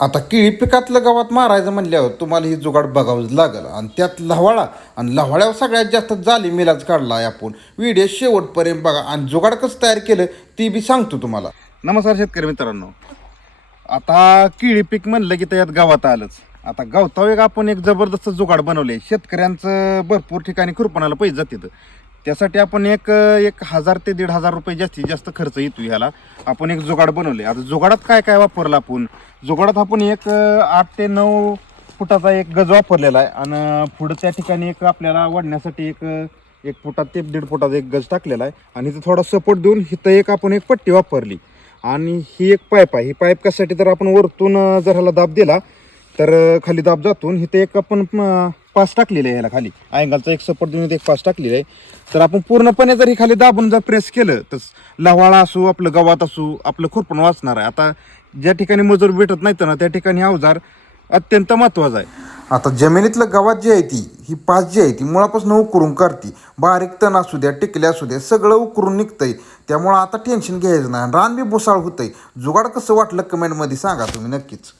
आता केळी पिकातलं गवत मारायचं म्हणल्यावर तुम्हाला ही जुगाड बघावंच लागल आणि त्यात लव्हाळा आणि लव्हाळ्यावर सगळ्यात जास्त जालीम इलाज काढला आहे आपण. व्हिडिओ शेवटपर्यंत बघा आणि जुगाड कसं तयार केलं ती बी सांगतो तुम्हाला. नमस्कार शेतकरी मित्रांनो. आता केळी पीक म्हणलं की त्यात गावात आलंच. आता गवतावर आपण एक जबरदस्त जुगाड बनवले. शेतकऱ्यांचं भरपूर ठिकाणी खुरपणाला पैसे जातात. त्यासाठी आपण एक 1000 ते 1500 रुपये जास्तीत जास्त खर्च येतो ह्याला. आपण एक जुगाड बनवले. आता जुगाडात काय काय वापरलं आपण? जुगाडात आपण एक 8 ते 9 फुटाचा एक गज वापरलेला आहे आणि पुढं त्या ठिकाणी एक आपल्याला वाढण्यासाठी एक फुटात ते 1.5 फुटाचा एक गज टाकलेला आहे आणि इथं थोडा सपोर्ट देऊन इथं एक आपण एक पट्टी वापरली आणि ही एक पाईप आहे. ही पाईप कशासाठी तर आपण वरतून जर ह्याला दाब दिला तर खाली दाब जातून इथे एक आपण पास टाकलेलं आहे. ह्याला खाली अँगलचा एक सपोर्ट देऊन एक पास टाकलेला आहे. तर आपण पूर्णपणे जर ही खाली दाबून जर प्रेस केलं तर लव्हाळा असू आपलं गवात असू आपलं खुरपण वाचणार आहे. आता ज्या ठिकाणी मजूर भेटत नाहीत ना त्या ठिकाणी हा अवजार अत्यंत महत्त्वाचा आहे. आता जमिनीतलं गवात जी आहे ही पास जी आहे ती मुळापासून उकरून काढती. बारीक तण असू द्या टिकल्या असू द्या सगळं उकरून निघतंय. त्यामुळं आता टेन्शन घ्यायचं नाही. रान बी भुसाळ होतंय. जुगाड कसं वाटलं कमेंटमध्ये सांगा तुम्ही नक्कीच.